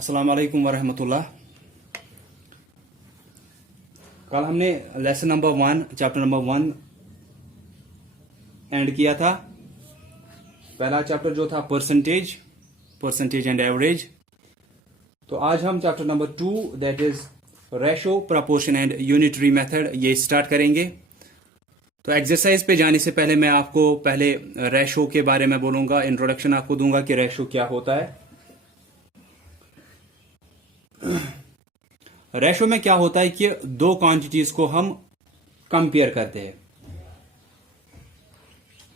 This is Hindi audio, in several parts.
अस्सलाम वालेकुम वरहमतुल्लाह। कल हमने lesson number 1 chapter number 1 and किया था। पहला चैप्टर जो था परसेंटेज एंड एवरेज। तो आज हम chapter number 2 that is ratio, proportion and unitary method ये स्टार्ट करेंगे। तो एक्सरसाइज पे जाने से पहले मैं आपको पहले रेशो के बारे में बोलूंगा, इंट्रोडक्शन आपको दूंगा कि रेशो क्या होता है। रेशो में क्या होता है कि दो क्वांटिटीज को हम कंपेयर करते हैं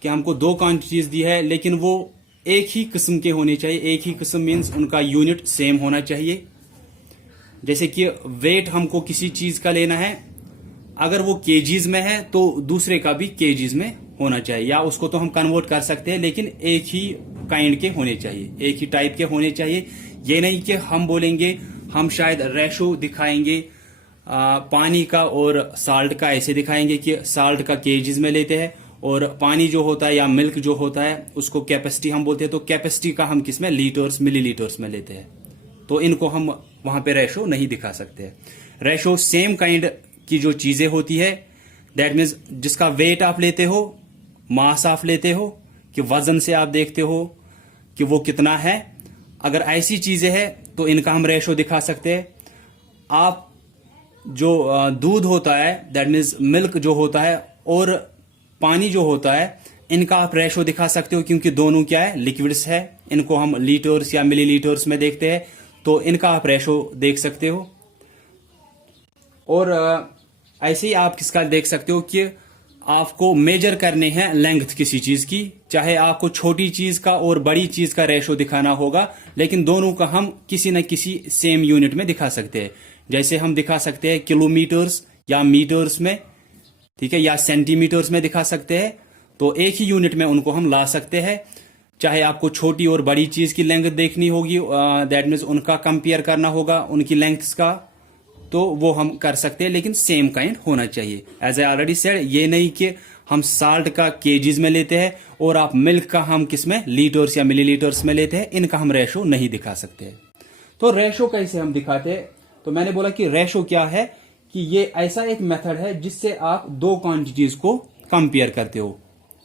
कि हमको दो क्वांटिटीज दी है लेकिन वो एक ही किस्म के होनी चाहिए। एक ही किस्म मीन्स उनका यूनिट सेम होना चाहिए। जैसे कि वेट हमको किसी चीज का लेना है, अगर वो केजीज में है तो दूसरे का भी केजीज में होना चाहिए, या उसको तो हम कन्वर्ट कर सकते हैं लेकिन एक ही काइंड के होने चाहिए, एक ही टाइप के होने चाहिए। ये नहीं कि हम बोलेंगे हम शायद रेशो दिखाएंगे पानी का और साल्ट का, ऐसे दिखाएंगे कि साल्ट का केजीज में लेते हैं और पानी जो होता है या मिल्क जो होता है उसको कैपेसिटी हम बोलते हैं, तो कैपेसिटी का हम किस में, लीटर्स मिलीलीटर्स में लेते हैं। तो इनको हम वहां पे रेशो नहीं दिखा सकते। रेशो सेम काइंड की जो चीजें होती है, दैट मीन्स जिसका वेट आप लेते हो, मास आप लेते हो, कि वजन से आप देखते हो कि वो कितना है। अगर ऐसी चीजें हैं तो इनका हम रेशो दिखा सकते हैं। आप जो दूध होता है, दैट मीन्स मिल्क जो होता है, और पानी जो होता है, इनका आप रेशो दिखा सकते हो क्योंकि दोनों क्या है, लिक्विड्स है। इनको हम लीटर्स या मिलीलीटर्स में देखते हैं, तो इनका आप रेशो देख सकते हो। और ऐसे ही आप किसका देख सकते हो कि आपको मेजर करने हैं लेंथ किसी चीज की, चाहे आपको छोटी चीज का और बड़ी चीज का रेशो दिखाना होगा, लेकिन दोनों का हम किसी न किसी सेम यूनिट में दिखा सकते हैं। जैसे हम दिखा सकते हैं किलोमीटर्स या मीटर्स में, ठीक है, या सेंटीमीटर्स में दिखा सकते हैं। तो एक ही यूनिट में उनको हम ला सकते हैं। चाहे आपको छोटी और बड़ी चीज की लेंथ देखनी होगी, दैट मीन्स उनका कंपेयर करना होगा उनकी लेंथ्स का, तो वो हम कर सकते हैं, लेकिन सेम काइंड होना चाहिए। एज आई ऑलरेडी सेड, ये नहीं कि हम साल्ट का केजीज में लेते हैं और आप मिल्क का हम किस में, लीटर्स या मिलीलीटर्स में लेते हैं, इनका हम रेशो नहीं दिखा सकते। तो रेशो कैसे हम दिखाते हैं? तो मैंने बोला कि रेशो क्या है, कि ये ऐसा एक मेथड है जिससे आप दो क्वांटिटीज को कंपेयर करते हो।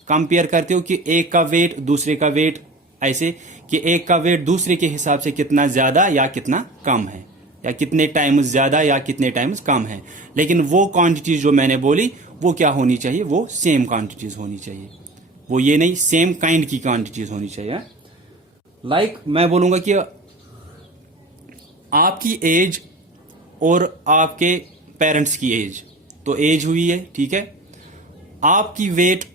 कंपेयर करते हो कि एक का वेट दूसरे का वेट, ऐसे कि एक का वेट दूसरे के हिसाब से कितना ज्यादा या कितना कम है, या कितने टाइम्स ज्यादा या कितने टाइम्स कम है। लेकिन वो क्वांटिटीज जो मैंने बोली वो क्या होनी चाहिए, वो सेम क्वांटिटीज होनी चाहिए। वो ये नहीं, सेम काइंड की क्वांटिटीज होनी चाहिए। लाइक मैं बोलूंगा कि आपकी एज और आपके पेरेंट्स की एज, तो एज हुई है, ठीक है। आपकी वेट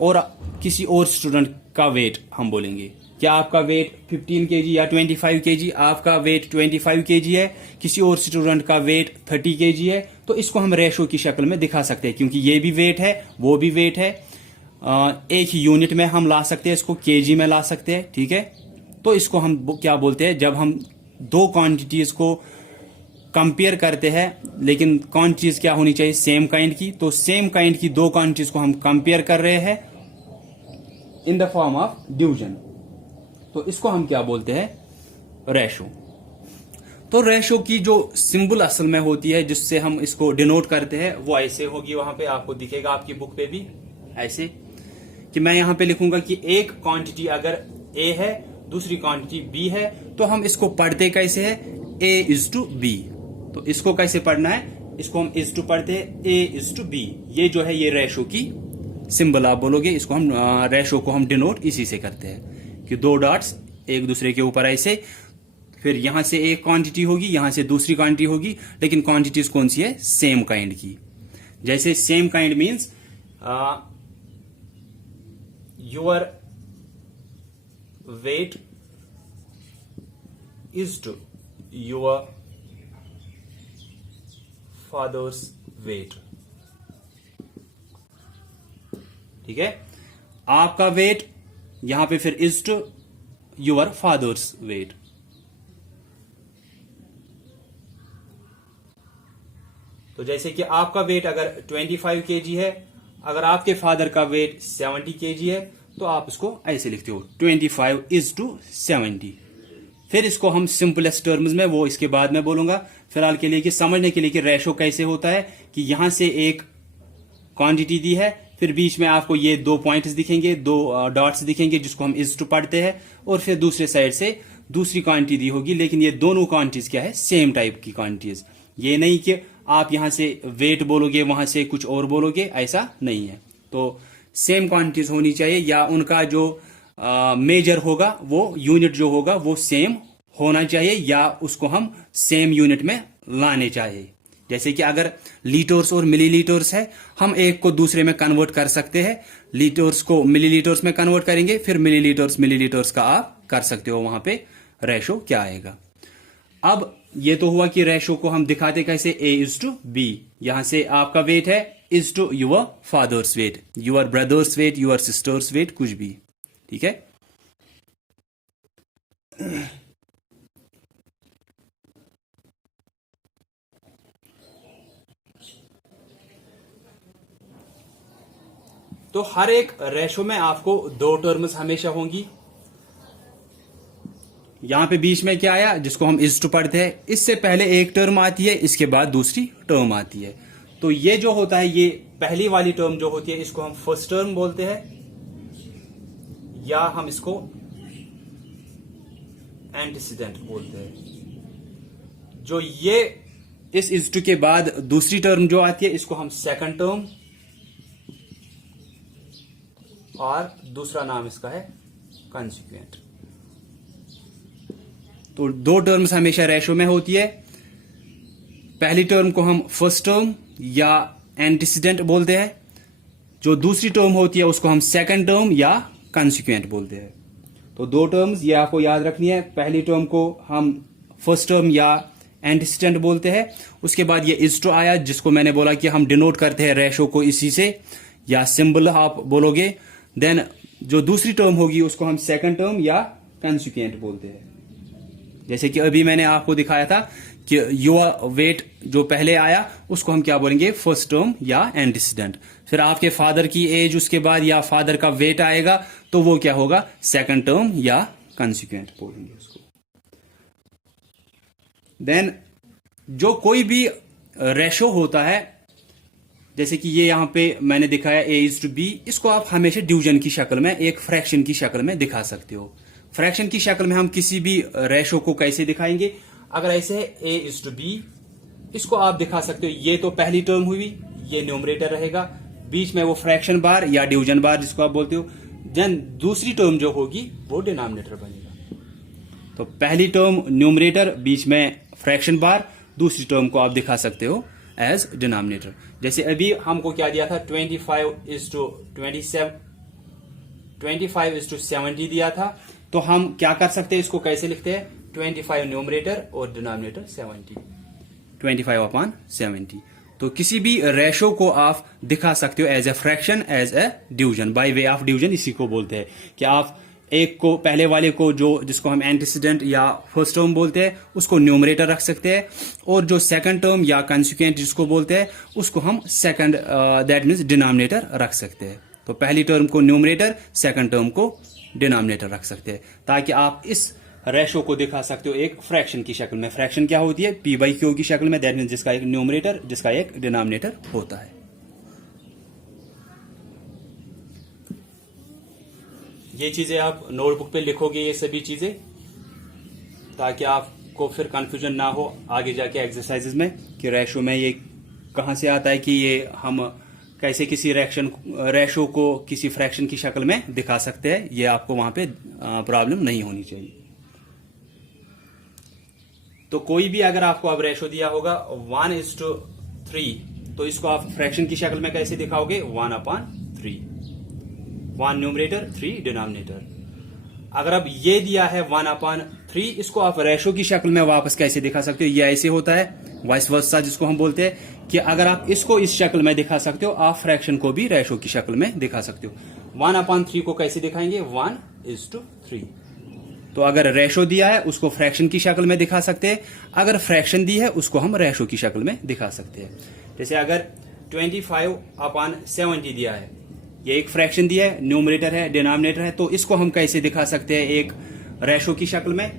और किसी और स्टूडेंट का वेट हम बोलेंगे, क्या आपका वेट 15 केजी या 25 केजी, आपका वेट 25 केजी है, किसी और स्टूडेंट का वेट 30 केजी है, तो इसको हम रेशो की शक्ल में दिखा सकते हैं क्योंकि ये भी वेट है वो भी वेट है। एक ही यूनिट में हम ला सकते हैं, इसको केजी में ला सकते हैं, ठीक है। तो इसको हम क्या बोलते हैं, जब हम दो क्वांटिटीज को कंपेयर करते हैं लेकिन क्वांटिटीज क्या होनी चाहिए, सेम काइंड की। तो सेम काइंड की दो क्वांटिटीज को हम कंपेयर कर रहे हैं in the form of division, तो इसको हम क्या बोलते हैं, रेशो। तो रेशो की जो सिंबल असल में होती है जिससे हम इसको डिनोट करते हैं, वो ऐसे होगी, वहां पे आपको दिखेगा आपकी बुक पे भी ऐसे, कि मैं यहां पे लिखूंगा कि एक क्वांटिटी अगर ए है दूसरी क्वांटिटी बी है, तो हम इसको पढ़ते कैसे है, ए इज टू बी। तो इसको कैसे पढ़ना है, इसको हम इज टू पढ़ते हैं ए इज टू बी। ये जो है ये रेशो की सिंबल आप बोलोगे, इसको हम रेशो को हम डिनोट इसी से करते हैं कि दो डॉट्स एक दूसरे के ऊपर ऐसे, फिर यहां से एक क्वांटिटी होगी, यहां से दूसरी क्वांटिटी होगी, लेकिन क्वांटिटीज कौन सी है, सेम काइंड की। जैसे same kind means your weight is to your father's weight, ठीक है। आपका वेट यहां पे फिर is to your father's weight. तो जैसे कि आपका वेट अगर 25 केजी है, अगर आपके फादर का वेट 70 केजी है, तो आप इसको ऐसे लिखते हो 25 इज टू 70, फिर इसको हम सिंपलेस्ट टर्म्स में, वो इसके बाद में बोलूंगा, फिलहाल के लिए कि समझने के लिए कि रेशो कैसे होता है, कि यहां से एक क्वांटिटी दी है, फिर बीच में आपको ये दो पॉइंट्स दिखेंगे, दो डॉट्स दिखेंगे जिसको हम इज टू पढ़ते हैं, और फिर दूसरे साइड से दूसरी क्वांटिटी दी होगी, लेकिन ये दोनों क्वांटिटीज क्या है, सेम टाइप की क्वांटिटीज। ये नहीं कि आप यहां से वेट बोलोगे वहां से कुछ और बोलोगे, ऐसा नहीं है। तो सेम क्वांटिटीज होनी चाहिए, या उनका जो मेजर होगा, वो यूनिट जो होगा वो सेम होना चाहिए, या उसको हम सेम यूनिट में लाने चाहिए। जैसे कि अगर लीटर्स और मिलीलीटर्स है, हम एक को दूसरे में कन्वर्ट कर सकते हैं, लीटर्स को मिलीलीटर्स में कन्वर्ट करेंगे, फिर मिलीलीटर्स का आप कर सकते हो, वहां पे रेशो क्या आएगा। अब ये तो हुआ कि रेशो को हम दिखाते कैसे, A:B। यहां से आपका वेट है is to your father's weight, your brother's weight, your sister's weight, कुछ भी, ठीक है। तो हर एक रेशो में आपको दो टर्म्स हमेशा होंगी। यहां पे बीच में क्या आया, जिसको हम इज टू पढ़ते हैं, इससे पहले एक टर्म आती है, इसके बाद दूसरी टर्म आती है। तो ये जो होता है, ये पहली वाली टर्म जो होती है, इसको हम फर्स्ट टर्म बोलते हैं, या हम इसको एंटीसीडेंट बोलते हैं। जो ये इस इज टू के बाद दूसरी टर्म जो आती है, इसको हम सेकंड टर्म, और दूसरा नाम इसका है कंसिक्वेंट। तो दो टर्म्स हमेशा रेशो में होती है। पहली टर्म को हम फर्स्ट टर्म या एंटीसीडेंट बोलते हैं, जो दूसरी टर्म होती है उसको हम सेकंड टर्म या कंसिक्वेंट बोलते हैं। तो दो टर्म्स ये आपको याद रखनी है। पहली टर्म को हम फर्स्ट टर्म या एंटीसीडेंट बोलते हैं, उसके बाद ये इज टू आया, जिसको मैंने बोला कि हम डिनोट करते हैं रेशो को इसी से, या सिंबल आप बोलोगे। देन जो दूसरी टर्म होगी उसको हम सेकंड टर्म या कंसिक्वेंट बोलते हैं। जैसे कि अभी मैंने आपको दिखाया था कि योर वेट जो पहले आया उसको हम क्या बोलेंगे, फर्स्ट टर्म या एंटीसीडेंट। फिर आपके फादर की एज उसके बाद या फादर का वेट आएगा, तो वो क्या होगा, सेकंड टर्म या कंसिक्वेंट बोलेंगे उसको। देन जो कोई भी रेशो होता है, जैसे कि ये यहां पे मैंने दिखाया A:B, इसको आप हमेशा डिवीजन की शक्ल में, एक फ्रैक्शन की शक्ल में दिखा सकते हो। फ्रैक्शन की शक्ल में हम किसी भी रेशो को कैसे दिखाएंगे, अगर ऐसे है A:B, इसको आप दिखा सकते हो, ये तो पहली टर्म हुई, ये न्यूमरेटर रहेगा, बीच में वो फ्रैक्शन बार या डिवीजन बार जिसको आप बोलते हो, देन दूसरी टर्म जो होगी वो डिनोमिनेटर बनेगा। तो पहली टर्म न्यूमरेटर, बीच में फ्रैक्शन बार, दूसरी टर्म को आप दिखा सकते हो एज डिनोमिनेटर। जैसे अभी हमको क्या दिया था, 25:70 दिया था, तो हम क्या कर सकते हैं, इसको कैसे लिखते हैं, 25 न्यूमरेटर और डिनोमिनेटर 70, 25/70। तो किसी भी रेशो को आप दिखा सकते हो as a fraction, as a division, by way of division इसी को बोलते हैं। कि आप एक को, पहले वाले को जो जिसको हम एंटीसीडेंट या फर्स्ट टर्म बोलते हैं, उसको न्यूमरेटर रख सकते हैं, और जो सेकंड टर्म या कंसिक्वेंट जिसको बोलते हैं, उसको हम सेकंड, दैट मीन्स डिनोमिनेटर रख सकते हैं। तो पहली टर्म को न्यूमरेटर, सेकंड टर्म को डिनोमिनेटर रख सकते हैं, ताकि आप इस रेशो को दिखा सकते हो एक फ्रैक्शन की शक्ल में। फ्रैक्शन क्या होती है, P/Q की शक्ल में, दैट मीन्स जिसका एक न्यूमरेटर, जिसका एक डिनोमिनेटर होता है। ये चीजें आप नोटबुक पे लिखोगे, ये सभी चीजें, ताकि आपको फिर कंफ्यूजन ना हो आगे जाके एक्सरसाइजेज में कि रेशो में ये कहां से आता है, कि ये हम कैसे किसी रेशो को किसी फ्रैक्शन की शक्ल में दिखा सकते हैं। ये आपको वहां पे प्रॉब्लम नहीं होनी चाहिए। तो कोई भी अगर आपको अब रेशो दिया होगा 1:3, तो इसको आप फ्रैक्शन की शक्ल में कैसे दिखाओगे, 1/3, 1 न्यूमरेटर 3 डिनोमिनेटर। अगर अब ये दिया है 1/3, इसको आप रेशो की शक्ल में वापस कैसे दिखा सकते हो, ये ऐसे होता है वाइस वर्सा, जिसको हम बोलते हैं कि अगर आप इसको इस शक्ल में दिखा सकते हो, आप फ्रैक्शन को भी रेशो की शक्ल में दिखा सकते हो। 1/3 को कैसे दिखाएंगे, 1:3। तो अगर रेशो दिया है उसको फ्रैक्शन की शक्ल में दिखा सकते हैं, अगर फ्रैक्शन दी है उसको हम रेशो की शक्ल में दिखा सकते हैं। जैसे अगर 25/70 दिया है, ये एक फ्रैक्शन दिया है, न्यूमरेटर है, डिनोमिनेटर है, तो इसको हम कैसे दिखा सकते हैं एक रेशो की शक्ल में,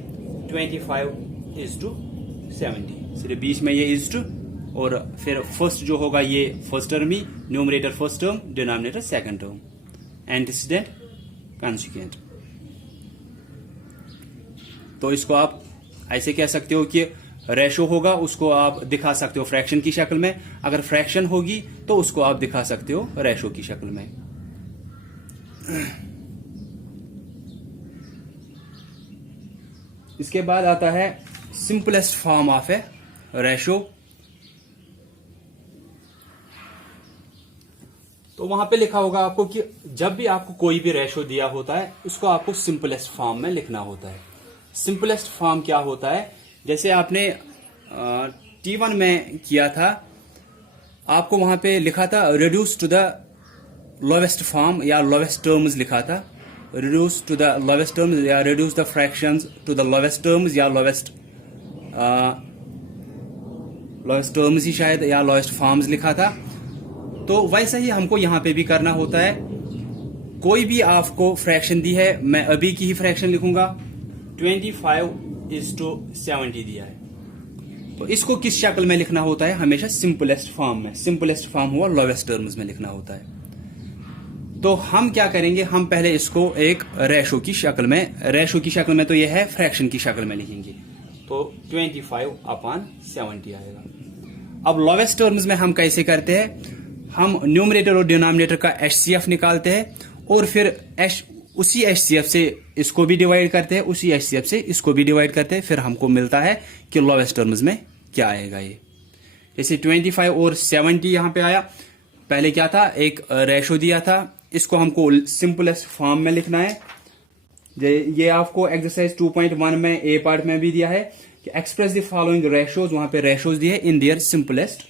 25:70, सिर्फ बीच में ये इज टू, और फिर फर्स्ट जो होगा ये फर्स्ट टर्म ही, numerator first term, denominator second term, antecedent consequent. तो इसको आप ऐसे कह सकते हो कि रेशो होगा उसको आप दिखा सकते हो फ्रैक्शन की शक्ल में, अगर फ्रैक्शन होगी तो उसको आप दिखा सकते हो रेशो की शक्ल में। इसके बाद आता है simplest form of A ratio. तो वहां पे लिखा होगा आपको कि जब भी आपको कोई भी रेशो दिया होता है उसको आपको सिंपलेस्ट फॉर्म में लिखना होता है। सिंपलेस्ट फॉर्म क्या होता है, जैसे आपने T1 में किया था, आपको वहां पे लिखा था reduce to the lowest form या लोवेस्ट टर्म्स लिखा था, reduce to the lowest terms या reduce the fractions to the lowest terms या लोवेस्ट टर्म्स ही शायद, या लोवेस्ट फॉर्म्स लिखा था। तो वैसा ही हमको यहां पे भी करना होता है। कोई भी आपको फ्रैक्शन दी है, मैं अभी की ही फ्रैक्शन लिखूंगा, 25:70 दिया है, तो इसको किस शक्ल में लिखना होता है, हमेशा सिंपलेस्ट फॉर्म में। सिंपलेस्ट फॉर्म हुआ लोवेस्ट टर्म्स में लिखना होता है। तो हम क्या करेंगे, हम पहले इसको एक रेशो की शक्ल में, रेशो की शक्ल में तो यह है, फ्रैक्शन की शक्ल में लिखेंगे, तो 25/70 आएगा। अब लोवेस्ट टर्म्स में हम कैसे करते हैं, हम न्यूमरेटर और डिनोमिनेटर का HCF निकालते हैं और फिर उसी HCF से इसको भी डिवाइड करते हैं, उसी HCF से इसको भी डिवाइड करते हैं, फिर हमको मिलता है कि लोवेस्ट टर्म्स में क्या आएगा। ये जैसे 25 और 70 यहां पे आया, पहले क्या था, एक रेशो दिया था, इसको हमको सिंपलेस्ट फॉर्म में लिखना है। ये आपको एक्सरसाइज 2.1 में ए पार्ट में भी दिया है कि एक्सप्रेस द फॉलोइंग रेशोज, वहां पे रेशोज दिए इन देयर सिंपलेस्ट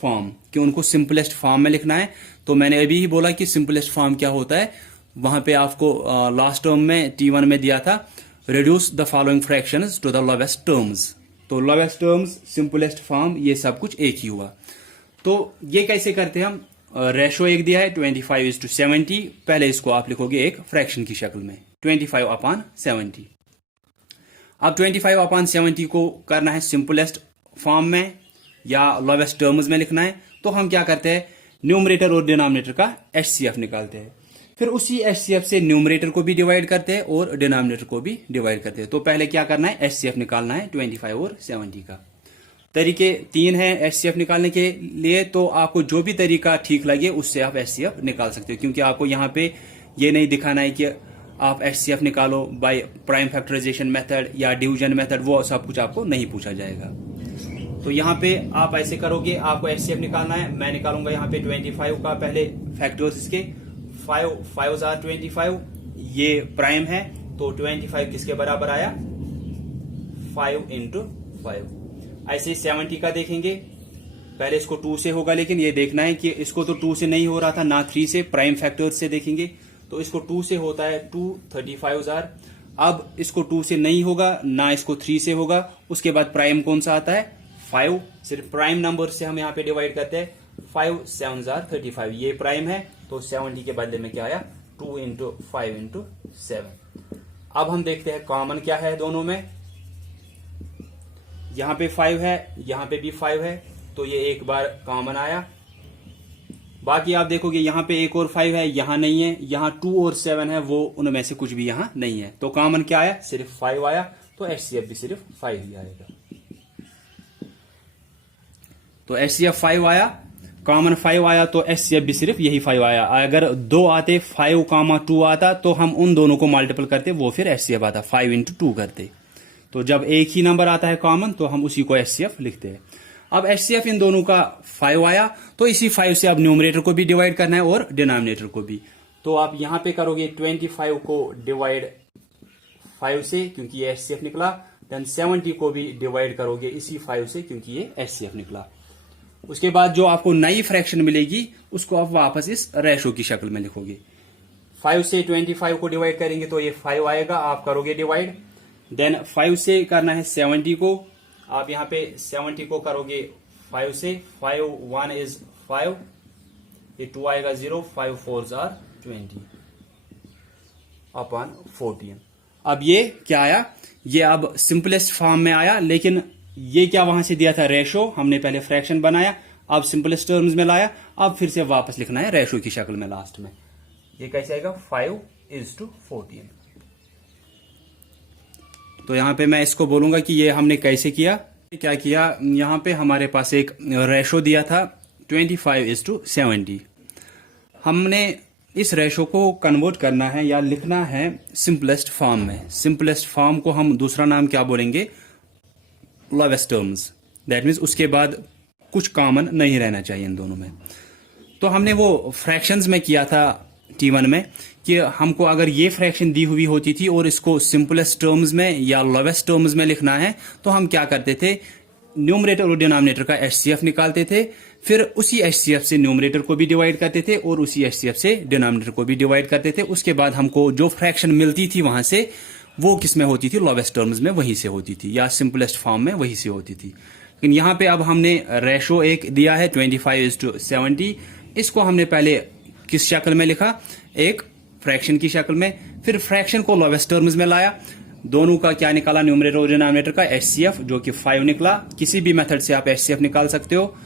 फॉर्म, कि उनको सिंपलेस्ट फॉर्म में लिखना है। तो मैंने अभी ही बोला कि सिंपलेस्ट फॉर्म क्या होता है, वहां पे आपको लास्ट टर्म में T1 में दिया था reduce the following fractions to the lowest terms, तो लोवेस्ट टर्म्स, सिंपलेस्ट फॉर्म, ये सब कुछ एक ही हुआ। तो ये कैसे करते हैं हम, रेशो एक दिया है 25:70, पहले इसको आप लिखोगे एक फ्रैक्शन की शक्ल में 25/70। अब 25/70 को करना है सिंपलेस्ट फॉर्म में या लोवेस्ट टर्म्स में लिखना है, तो हम क्या करते हैं, न्यूमरेटर और डिनोमिनेटर का HCF निकालते हैं, फिर उसी HCF से न्यूमरेटर को भी डिवाइड करते हैं और डिनोमिनेटर को भी डिवाइड करते हैं। तो पहले क्या करना है, HCF निकालना है 25 और 70 का। तरीके 3 हैं HCF निकालने के लिए, तो आपको जो भी तरीका ठीक लगे उससे आप HCF निकाल सकते हो, क्योंकि आपको यहाँ पे ये नहीं दिखाना है कि आप HCF निकालो बाय प्राइम फैक्टराइजेशन मेथड या डिवीजन मेथड, वो सब कुछ आपको नहीं पूछा जाएगा। तो यहाँ पे आप ऐसे करोगे, आपको HCF निकालना है, मैं निकालूंगा यहाँ पे 25 का पहले फैक्टर्स इसके, 5 are 25, ये प्राइम है, तो 25 किसके बराबर आया, 5 × 5। ऐसे 70 का देखेंगे, पहले इसको 2 से होगा, लेकिन ये देखना है कि इसको तो 2 से नहीं हो रहा था ना 3 से, प्राइम फैक्टर्स से देखेंगे, तो इसको 2 से होता है 2 35 are। अब इसको 2 से नहीं होगा ना इसको 3 से होगा, उसके बाद प्राइम कौन सा आता है, 5, सिर्फ प्राइम नंबर से हम यहाँ पे डिवाइड करते हैं, 5 7 are 35, ये प्राइम है, तो 70 के बदले में क्या आया, 2 × 5 × 7। अब हम देखते हैं कॉमन क्या है दोनों में, यहां पे 5 है, यहां पे भी 5 है, तो ये एक बार कॉमन आया। बाकी आप देखोगे यहां पे एक और 5 है, यहां नहीं है, यहां 2 और 7 है, वो उनमें से कुछ भी यहां नहीं है, तो कॉमन क्या आया, सिर्फ 5 आया, तो HCF भी सिर्फ 5 ही आएगा। तो HCF 5 आया, कॉमन 5 आया, तो HCF भी सिर्फ यही 5 आया। अगर 2 आते, 5, 2 आता, तो हम उन दोनों को मल्टीपल करते, वो फिर HCF आता, 5 × 2 करते। तो जब एक ही नंबर आता है कॉमन, तो हम उसी को HCF लिखते हैं। अब HCF इन दोनों का 5 आया, तो इसी 5 से अब न्यूमरेटर को भी डिवाइड करना है और डिनोमिनेटर को भी। तो आप यहां पे करोगे 25 को डिवाइड 5 से, क्योंकि ये HCF निकला, देन 70 को भी डिवाइड करोगे इसी 5 से, क्योंकि ये HCF निकला। उसके बाद जो आपको नई फ्रैक्शन मिलेगी उसको आप वापस इस रेशो की शक्ल में लिखोगे। 5 से 25 को डिवाइड करेंगे तो ये 5 आएगा, आप करोगे डिवाइड, देन 5 से करना है 70 को, आप यहां पे 70 को करोगे 5 से, 5 1 is 5, ये 2 आएगा 0, 5 4s are 20 अपॉन 14। अब ये क्या आया, ये अब सिंपलेस्ट फॉर्म में आया, लेकिन ये क्या वहां से दिया था रेशो, हमने पहले फ्रैक्शन बनाया, अब सिंपलेस्ट टर्म्स में लाया, अब फिर से वापस लिखना है रेशो की शक्ल में लास्ट में। ये कैसे आएगा 5:14। तो यहां पे मैं इसको बोलूंगा कि ये हमने कैसे किया, क्या किया, यहां पे हमारे पास एक रेशो दिया था 25:70। हमने इस रेशो को कन्वर्ट करना है या लिखना है सिंपलेस्ट फॉर्म में। सिंपलेस्ट फॉर्म को हम दूसरा नाम क्या बोलेंगे, लोवेस्ट टर्म्स। दैट मीन्स उसके बाद कुछ कॉमन नहीं रहना चाहिए इन दोनों में। तो हमने वो फ्रैक्शंस में किया था T1 में कि हमको अगर ये फ्रैक्शन दी हुई होती थी और इसको सिंपलेस्ट टर्म्स में या लोवेस्ट टर्म्स में लिखना है, तो हम क्या करते थे, न्यूमरेटर और डिनोमिनेटर का HCF निकालते थे, फिर उसी HCF से न्यूमरेटर को भी डिवाइड करते थे और उसी HCF से डिनोमिनेटर को भी डिवाइड करते थे। उसके बाद हमको जो फ्रैक्शन मिलती थी वहां से, वो किस में होती थी, लोवेस्ट टर्म्स में वहीं से होती थी या सिंपलेस्ट फॉर्म में वहीं से होती थी। लेकिन यहाँ पे अब हमने रेशो एक दिया है 25:70, इसको हमने पहले किस शक्ल में लिखा, एक फ्रैक्शन की शक्ल में, फिर फ्रैक्शन को लोवेस्ट टर्म्स में लाया, दोनों का क्या निकाला, न्यूमरेटर और डिनोमिनेटर का HCF जो कि 5 निकला। किसी भी मेथड से आप HCF निकाल सकते हो,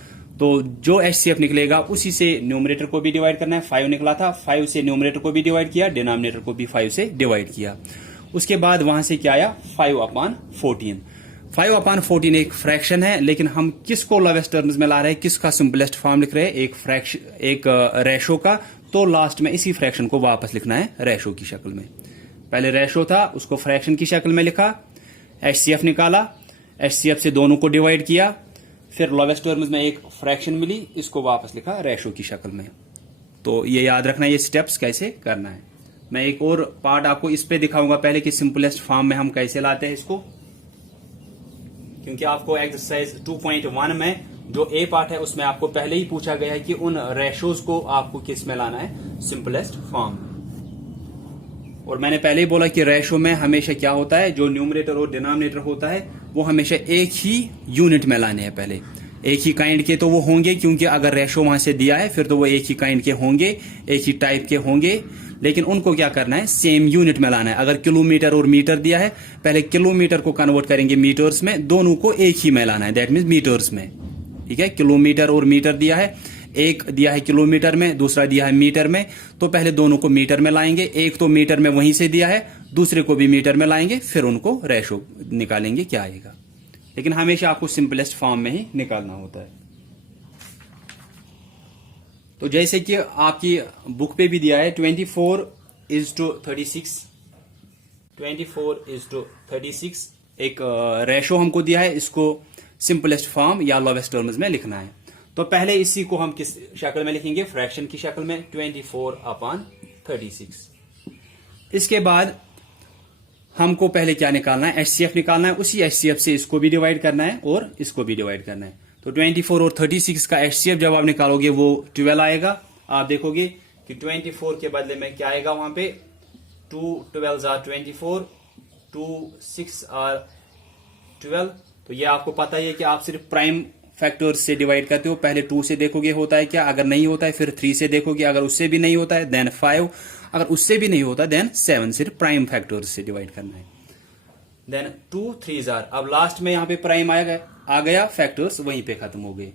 तो जो HCF निकलेगा उसी से न्यूमरेटर को भी डिवाइड करना है। 5 निकला था, 5 से न्यूमरेटर को भी डिवाइड किया, डिनोमिनेटर को भी 5 से डिवाइड किया। उसके बाद वहां से क्या आया 5/14। 5/14 एक फ्रैक्शन है, लेकिन हम किसको लोवेस्ट टर्म्स में ला रहे हैं, किसका सिंपलेस्ट फॉर्म लिख रहे हैं, एक रेशो का। तो लास्ट में इसी फ्रैक्शन को वापस लिखना है रेशो की शक्ल में। पहले रेशो था, उसको फ्रैक्शन की शक्ल में लिखा, HCF निकाला, HCF से दोनों को डिवाइड किया, फिर लोवेस्ट टर्म्स में एक फ्रैक्शन मिली, इसको वापस लिखा रेशो की शक्ल में। तो ये याद रखना, ये स्टेप्स कैसे करना है। मैं एक और पार्ट आपको इस पे दिखाऊंगा पहले कि सिंपलेस्ट फॉर्म में हम कैसे लाते हैं इसको, क्योंकि आपको एक्सरसाइज 2.1 में जो ए पार्ट है उसमें आपको पहले ही पूछा गया है कि उन रेशोज को आपको किस में लाना है, सिंपलेस्ट फॉर्म। और मैंने पहले ही बोला कि रेशो में हमेशा क्या होता है, जो न्यूमरेटर और डिनोमिनेटर होता है वो हमेशा एक ही यूनिट में लाने हैं। पहले एक ही काइंड के तो वो होंगे, क्योंकि अगर रेशो वहां से दिया है फिर तो वो एक ही काइंड के होंगे, एक ही टाइप के होंगे, लेकिन उनको क्या करना है, सेम यूनिट में लाना है। अगर किलोमीटर और मीटर दिया है, पहले किलोमीटर को कन्वर्ट करेंगे मीटर्स में, दोनों को एक ही में लाना है, दैट मीन्स मीटर्स में। ठीक है, किलोमीटर और मीटर दिया है, एक दिया है किलोमीटर में, दूसरा दिया है मीटर में, तो पहले दोनों को मीटर में लाएंगे। एक तो मीटर में वहीं से दिया है, दूसरे को भी मीटर में लाएंगे, फिर उनको रेशो निकालेंगे क्या आएगा। लेकिन हमेशा आपको सिंपलेस्ट फॉर्म में ही निकालना होता है। तो जैसे कि आपकी बुक पे भी दिया है 24:36, 24:36 एक रेशो हमको दिया है, इसको सिंपलेस्ट फॉर्म या लोवेस्ट टर्म्स में लिखना है। तो पहले इसी को हम किस शक्ल में लिखेंगे, फ्रैक्शन की शक्ल में 24/36। इसके बाद हमको पहले क्या निकालना है, HCF निकालना है, उसी HCF से इसको भी डिवाइड करना है और इसको भी डिवाइड करना है। तो 24 और 36 का HCF जब आप निकालोगे वो 12 आएगा। आप देखोगे कि 24 के बदले में क्या आएगा, वहां पे 2 12s are 24, 2 6 are 12। तो ये आपको पता ही है कि आप सिर्फ प्राइम फैक्टर्स से डिवाइड करते हो। पहले 2 से देखोगे होता है क्या, अगर नहीं होता है फिर 3 से देखोगे, अगर उससे भी नहीं होता है देन 5, अगर उससे भी नहीं होता देन 7। सिर्फ प्राइम फैक्टर्स से डिवाइड करना है। देन 2 3s are, अब लास्ट में यहां पे प्राइम आ गया, फैक्टर्स वहीं पे खत्म हो गए।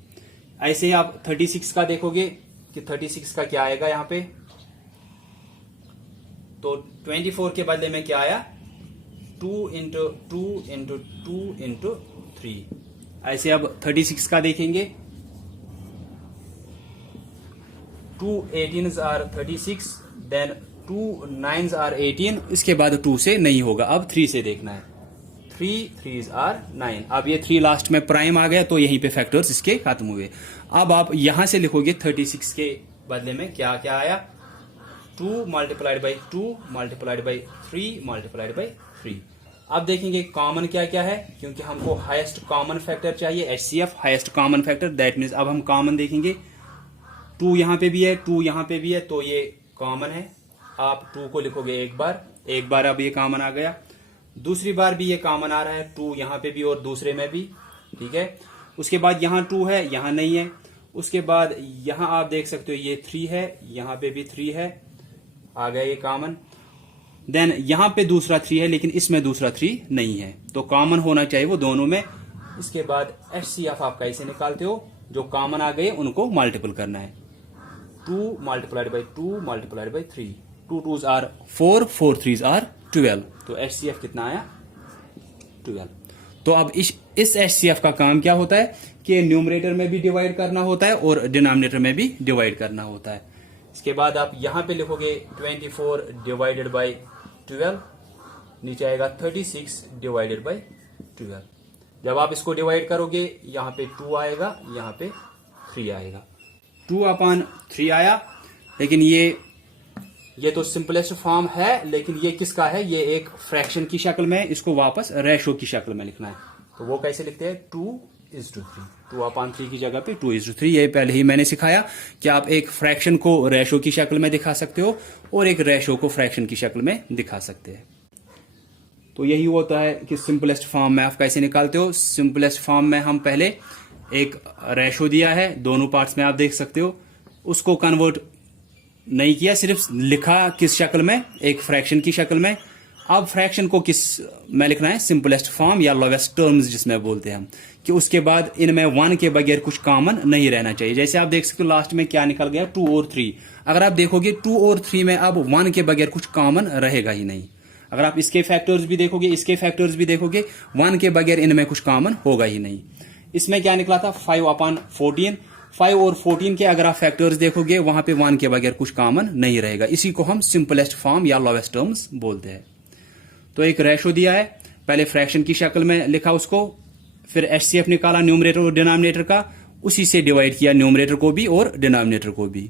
ऐसे ही आप 36 का देखोगे कि 36 का क्या आएगा यहाँ पे, तो 24 के बदले में क्या आया, 2 into 2 into 2 into 3। ऐसे अब 36 का देखेंगे, 2 18s are 36, then 2 9s are 18, इसके बाद 2 से नहीं होगा, अब 3 से देखना है। 3 3s are 9। अब ये 3 लास्ट में प्राइम आ गया, तो यहीं पे फैक्टर्स इसके खत्म हुए। अब आप यहां से लिखोगे 36 के बदले में क्या क्या आया, 2 multiplied by 2 multiplied by 3 multiplied by 3। अब देखेंगे कॉमन क्या क्या है, क्योंकि हमको हाईएस्ट कॉमन फैक्टर चाहिए, HCF highest common factor. That means अब हम कॉमन देखेंगे, 2 यहां पे भी है, 2 यहां पे भी है, तो ये कॉमन है। आप 2 को लिखोगे एक बार, अब ये कॉमन आ गया। दूसरी बार भी ये कॉमन आ रहा है, 2 यहां पे भी और दूसरे में भी। ठीक है, उसके बाद यहां 2 है, यहां नहीं है। उसके बाद यहां आप देख सकते हो ये 3 है, यहां पे भी 3 है, आ गया ये कॉमन। देन यहां पे दूसरा 3 है लेकिन इसमें दूसरा 3 नहीं है, तो कॉमन होना चाहिए वो दोनों में। इसके बाद HCF आप कैसे निकालते हो, जो कॉमन आ गए उनको मल्टीपल करना है। 2 multiplied by 2 multiplied by 3, 2 2s are 4, 4 3s are 12, तो HCF कितना आया 12। तो अब इस HCF का काम क्या होता है कि न्यूमरेटर में भी डिवाइड करना होता है और डिनोमिनेटर में भी डिवाइड करना होता है। इसके बाद आप यहां पे लिखोगे 24 डिवाइडेड बाई 12, नीचे आएगा 36 डिवाइडेड बाई 12। जब आप इसको डिवाइड करोगे यहां पे 2 आएगा, यहां पे 3 आएगा, 2/3 आया। लेकिन ये तो सिंपलेस्ट फॉर्म है, लेकिन ये किसका है, ये एक फ्रैक्शन की शक्ल में, इसको वापस रेशो की शक्ल में लिखना है। तो वो कैसे लिखते हैं, 2:3, 2/3 की जगह पे 2:3। ये पहले ही मैंने सिखाया कि आप एक फ्रैक्शन को रेशो की शक्ल में दिखा सकते हो और एक रेशो को फ्रैक्शन की शक्ल में दिखा सकते हैं। तो यही होता है कि सिंपलेस्ट फॉर्म में आप कैसे निकालते हो। सिंपलेस्ट फॉर्म में हम पहले एक रेशो दिया है, दोनों पार्ट्स में आप देख सकते हो, उसको कन्वर्ट नहीं किया, सिर्फ लिखा किस शक्ल में, एक फ्रैक्शन की शक्ल में। अब फ्रैक्शन को किस में लिखना है, सिंपलेस्ट फॉर्म या लोवेस्ट टर्म्स जिसमें बोलते हैं हम, कि उसके बाद इनमें 1 के बगैर कुछ कॉमन नहीं रहना चाहिए। जैसे आप देख सकते हो लास्ट में क्या निकल गया, 2 और 3। अगर आप देखोगे 2 और 3 में अब 1 के बगैर कुछ कॉमन रहेगा ही नहीं। अगर आप इसके फैक्टर्स भी देखोगे, इसके फैक्टर्स भी देखोगे, 1 के बगैर इनमें कुछ कॉमन होगा ही नहीं। इसमें क्या निकला था, 5/14। 5 और 14 के अगर आप फैक्टर्स देखोगे वहां पे 1 के बगैर कुछ कॉमन नहीं रहेगा। इसी को हम सिंपलेस्ट फॉर्म या लोवेस्ट टर्म्स बोलते हैं। तो एक रेशो दिया है, पहले फ्रैक्शन की शक्ल में लिखा उसको, फिर HCF निकाला न्यूमरेटर और डिनोमिनेटर का, उसी से डिवाइड किया न्यूमरेटर को भी और डिनोमिनेटर को भी।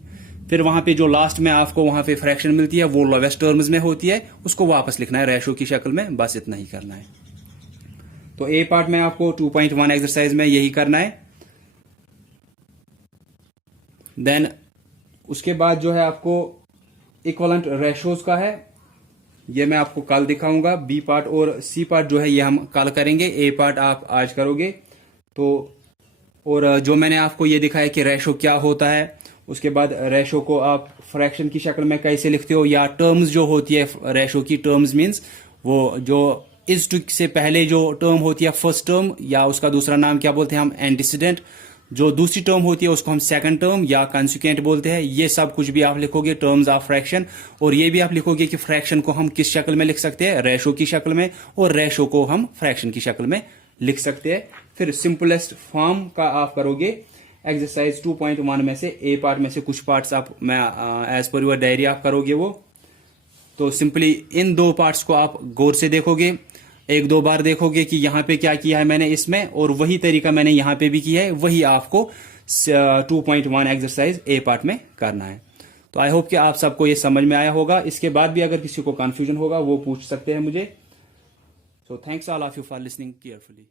फिर वहां पे जो लास्ट में आपको वहां पे फ्रैक्शन मिलती है वो लोवेस्ट टर्म्स में होती है, उसको वापस लिखना है रेशो की शक्ल में, बस इतना ही करना है। तो ए पार्ट में आपको 2.1 एक्सरसाइज में यही करना है। देन उसके बाद जो है आपको इक्वलेंट रेशोज का है, ये मैं आपको कल दिखाऊंगा। बी पार्ट और सी पार्ट जो है ये हम कल करेंगे, ए पार्ट आप आज करोगे। तो और जो मैंने आपको ये दिखाया कि रेशो क्या होता है, उसके बाद रेशो को आप फ्रैक्शन की शक्ल में कैसे लिखते हो, या टर्म्स जो होती है रेशो की, टर्म्स मीन्स वो जो इज टू से पहले जो टर्म होती है फर्स्ट टर्म, या उसका दूसरा नाम क्या बोलते हैं हम, एंटीसीडेंट। जो दूसरी टर्म होती है उसको हम सेकंड टर्म या कंसिक्वेंट बोलते हैं। ये सब कुछ भी आप लिखोगे, टर्म्स ऑफ फ्रैक्शन। और ये भी आप लिखोगे कि फ्रैक्शन को हम किस शक्ल में लिख सकते हैं, रेशो की शक्ल में, और रेशो को हम फ्रैक्शन की शक्ल में लिख सकते हैं। फिर सिंपलेस्ट फॉर्म का आप करोगे एक्सरसाइज 2.1 में से, ए पार्ट में से कुछ पार्ट्स आप मैं एज पर योर डायरी आप करोगे वो। तो सिंपली इन 2 पार्ट्स को आप गौर से देखोगे, 1-2 बार देखोगे कि यहां पे क्या किया है मैंने इसमें, और वही तरीका मैंने यहां पे भी किया है, वही आपको 2.1 एक्सरसाइज ए पार्ट में करना है। तो आई होप कि आप सबको ये समझ में आया होगा। इसके बाद भी अगर किसी को कंफ्यूजन होगा वो पूछ सकते हैं मुझे। So thanks all of you for listening carefully.